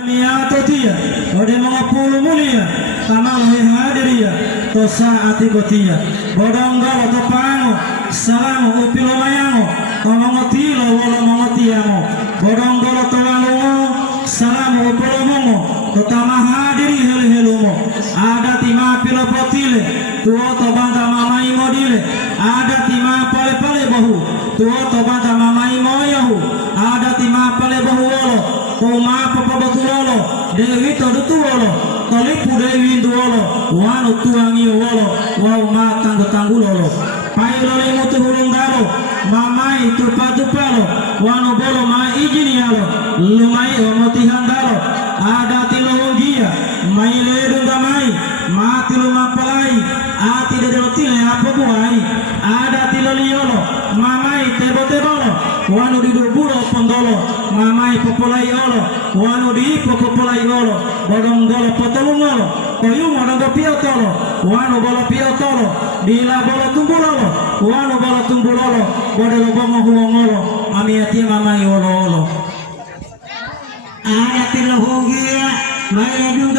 Totia, ode mengapulu mulia, tamal hadiria, tosa ati kotia, bodonggalo topango, salamu upilo mayango, omongotilo wolo mongotiamo, bodonggalo towalungo, salamu upilo mongo, totama hadiri helu-helumo, ada tima pilo potile, tuo tobanta mamai modile, ada tima pale-pale bahu, tuo tobanta mamai moyahu, ada tima pale bahu wolo, Oma papa batulolo, Dewi todutuolo, Tolipu Dewi duolo, Wanu tuangi wolo, Wau ma tanggo-tanggulolo, Pailole mutu hulunggalo, Mamai tupalo, Wanu bolo ma ijinialo, Lumai omotihandalo, Ada tilohungia, Maile dungamai, Mati lumapalai, Ati dedelotile apa buai, Ada tiloliolo, Mamai tebo-tebolo, Wanu didubulo pondolo, Mamai popolai olo, wanu di popolai olo, bodonggolo potolungolo, koyung odonggo piotolo, wanu bolo piotolo, dila bolo tumbulolo, wanu bolo tumbulolo, bodelo bongo huongolo, amiati mamai olo olo. Ada tilohungia, mai